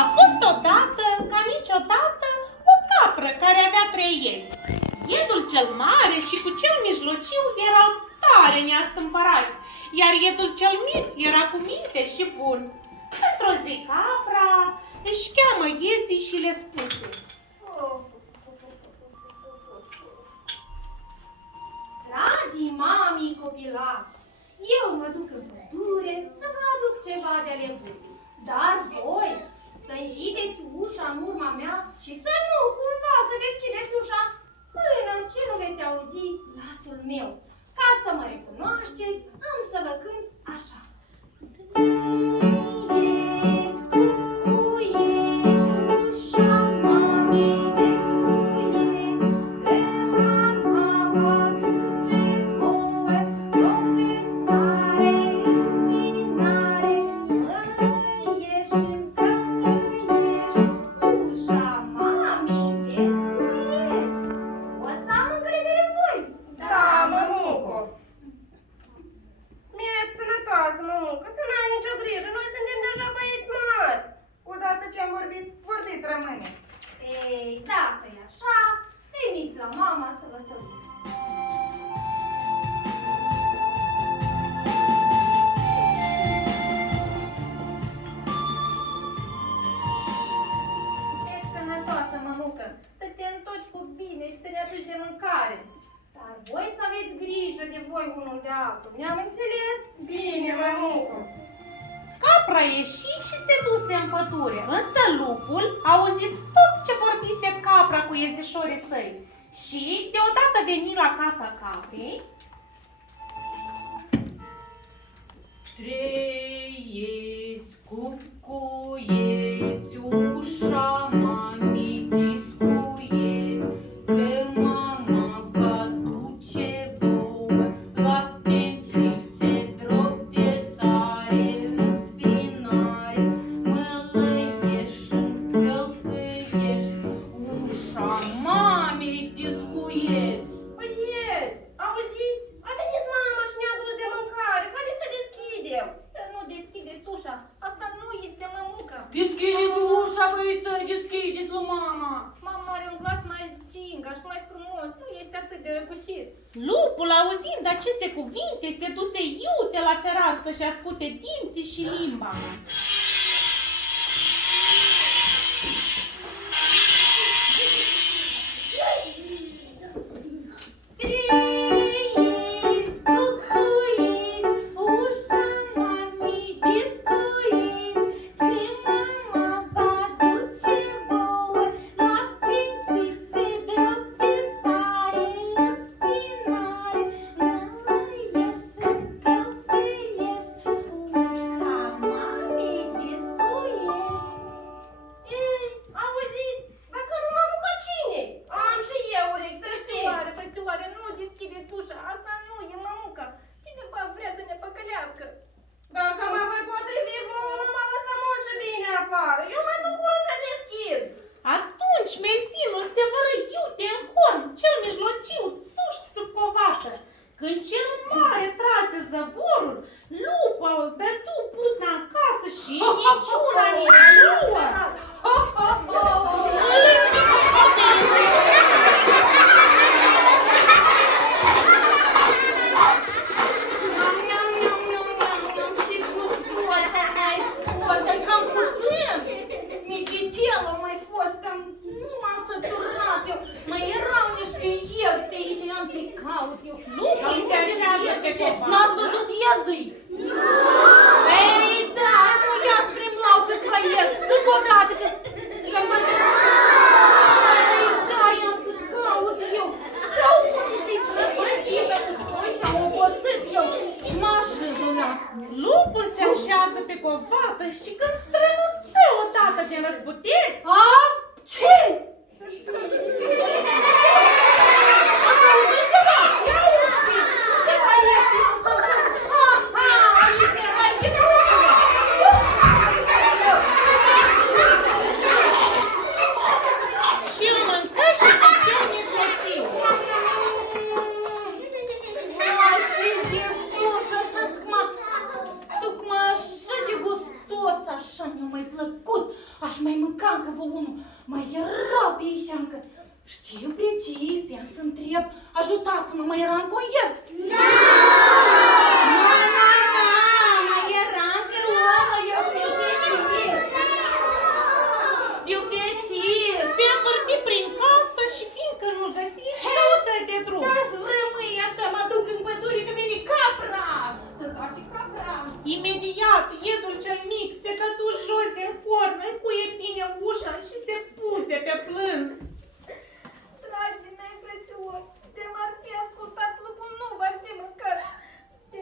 A fost odată, ca niciodată, o capră care avea 3 iezi. Iedul cel mare și cu cel mijlociu erau tare neastâmpărați, iar iedul cel mic era cu minte și bun. Într-o zi capra își cheamă iezii și le spuse: Dragii mamii copilași, eu mă duc în pădure să vă aduc ceva de ale bune. Dar voi să închideți ușa în urma mea și să nu cumva să deschideți ușa până ce nu veți auzi glasul meu. Ca să mă recunoașteți, am să vă cânt așa. Descuieți ușa mamei, descuieți, de mama vă duce voie, loc de sare, spinare, mălăieși, încălcăieși, ușa mamei, descuieți. Pot să am încredere în voi? Da, mămuco. Mie-ți sănătoasă, mămucă, să n-ai nicio grijă, noi suntem deja băieți mari. Odată ce am vorbit, vorbit rămâne. Ei, dacă e așa, veniți la mama să vă sărut. Ești sănătoasă, mămucă, să te întoci cu bine și să ne aduci de mâncare. Dar voi să aveți grijă de voi unul de altul, ne-am înțeles? Bine, mămucă. Capra ieși și se duse în pădure, însă lupul a auzit tot ce vorbise capra cu iezișorii săi și deodată veni la casa caprei. Trăiesc, cucuieți, ușa mamii discuieți, că mama va duce vouă la tențițe, drop de sare, în spinare, mălăieși, încălcăieși, ușa mamei discuieți. Băieți, auziți? A venit mama și ne-a dus de mâncare. Haideți să deschidem. Să nu deschideți ușa, asta nu este mămucă. Deschideți ușa, băiță, deschideți la mama! Mama are un glas mai gingaș, mai frumos, nu este atât de răgușit. Lupul, auzind aceste cuvinte, se duse iute la ferar să-și ascute dinții și limba. Trăiesc, cucuieți, ușa mamei discuieți, că mama va duce vouă la pințițe, drop de sare, în spinare, mălăieși, încălcăieși, ușa mamei discuieți. Ei, auziți? Dacă nu mămucă, cine? Am și eu urechi, să Frățioare, știți. frățioare, nu deschideți ușa, asta nu e mămuca. Cineva vrea să ne păcălească. Dacă mă voi potrivi vouă, nu mă vă stăm mult și bine afară. Eu mă duc unul să deschid. Atunci mezinul se vără iute în horn, cel mijlociu țuști sub povată. Când cel mare trase zăvorul, lupa dătu puzna în casă și niciuna, nici două. Îl Și gustoasă mai scurtă, cam puțin. mai mâncam că vă unul. Mai era pe aici încă. Știu precis, ia să întreb. Ajutați-mă, mai era încă un ied? Nu, mai era încă unul, eu știu precis. Știu precis. Se învârti prin casă și fiindcă nu-l găsi, și căută de drum. Da-ți rămâi așa, mă duc în pădure că vine capra. Să dau și capra. Imediat, iedul cel mic se dădu jos din hornă, încuie bine ușa și se puse pe plâns. Dragii mei frățiori, de-m-ar fi ascultat, lupul nu va fi mâncat.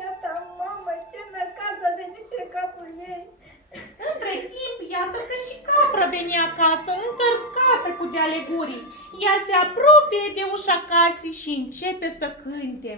Iată, mamă, ce necaz a venit pe capul ei. Între timp, iată că și capra veni acasă, încărcată cu de-ale gurii. Ea se apropie de ușa casei și începe să cânte.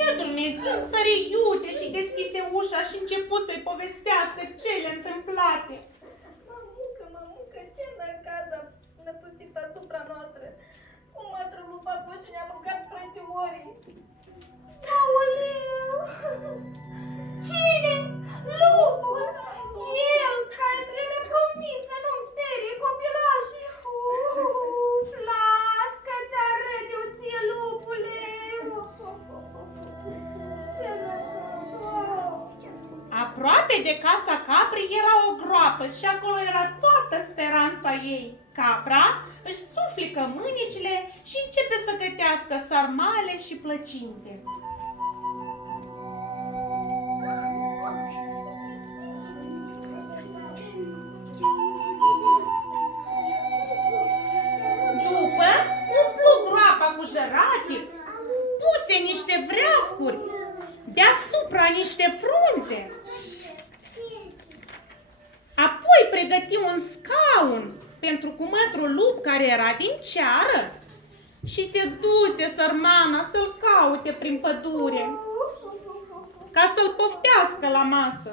Iedul mezind sări iute și deschise ușa și începu să-i povestească cele întâmplate. Mămucă, ce necaz a năpustit asupra noastră. Cum a trălupat și ne-a mâncat frățiorii. Aoleu! Cine? Lupul! El care trebuie promis să nu-mi sperie copilașii. Las că ți-arăt eu ție, lupule! Ce necaz! Aproape de casa caprii era o groapă și acolo era toată speranța ei. Capra își suflică mânicile și începe să gătească sarmale și plăcinte. După, umplu groapa cu jărate, puse niște vreascuri, deasupra niște frunze. Apoi pregăti un scaun pentru cumătrul lup care era din ceară și se duse sărmana să-l caute prin pădure ca să-l poftească la masă.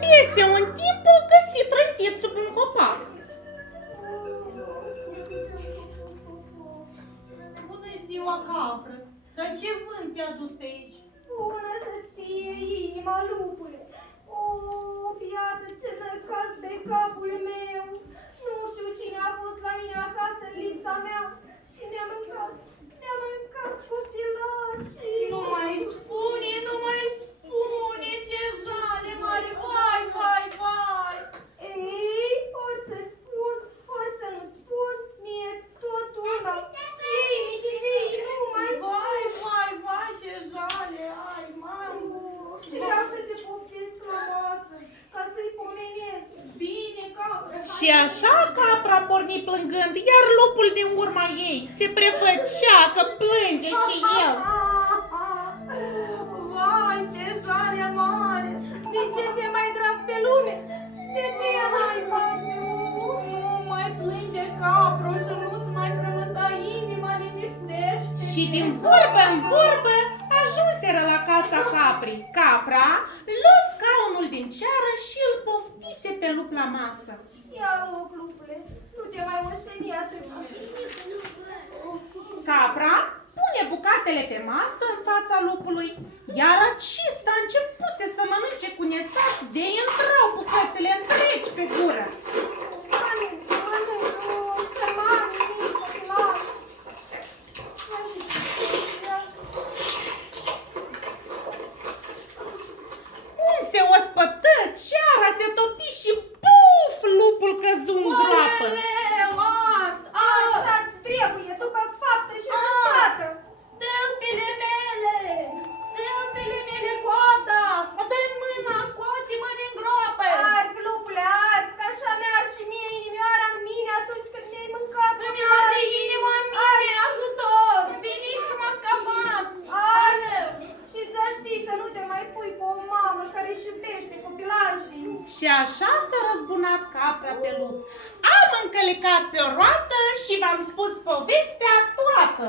Peste un timp îl găsi trântit sub un copac. Bună ziua, capră. Dar ce vânt te-a dus pe aici? Bună să-ți fie inima, lupule! Iată ce necaz pe capul meu! Nu știu cine a fost la mine acasă în lipsa mea și mi-a mâncat copilașii! Nu mai spune, nu mai spune, ce jale mare, vai, vai, vai! Ei, ori să-ți spun, ori să nu-ți spun, mie tot una! Ei, michitei, nu mai Vai, vai, vai, ce jale, ai, mamă! Și vreau să te poftesc la masă, ca să-i pomenesc. Bine, capră! Și așa capra porni plângând, iar lupul din urma ei se prefăcea că plânge și el. Vai, ce jale mare! De ce ți-e mai drag pe lume? De ce e mai mare? Nu mai plânge, capru, și nu-ți mai frământa inima, liniștește! Și din vorbă în vorbă ajunseră la casa caprii. Capra lua scaunul din ceară și îl poftise pe lup la masă. Ia loc, lupule, nu te mai osteni atât. Capra pune bucatele pe masă în fața lupului, iar acesta începuse să mănânce cu nesați de intrau bucățile întregi pe gură. Cum se ospătă, ceara se topi și puf, lupul căzu în groapă. Așa-ți trebuie, după faptă și răsplată. Tâmpile mele! Tâmpile mele, coada! Dă-i mâna, scoate-mă din groapă! Arzi, lupule, arzi, că așa mi-arzi și mie inimioara în mine atunci când mi-ai mâncat. Îmi arde inima mare, ajutor! Veniți și mă scapați! Arzi, și să știi să nu te mai pui pe o mamă care își iubește copilașii. Și așa s-a răzbunat capra pe lup. Am încălecat pe o roată și v-am spus povestea toată.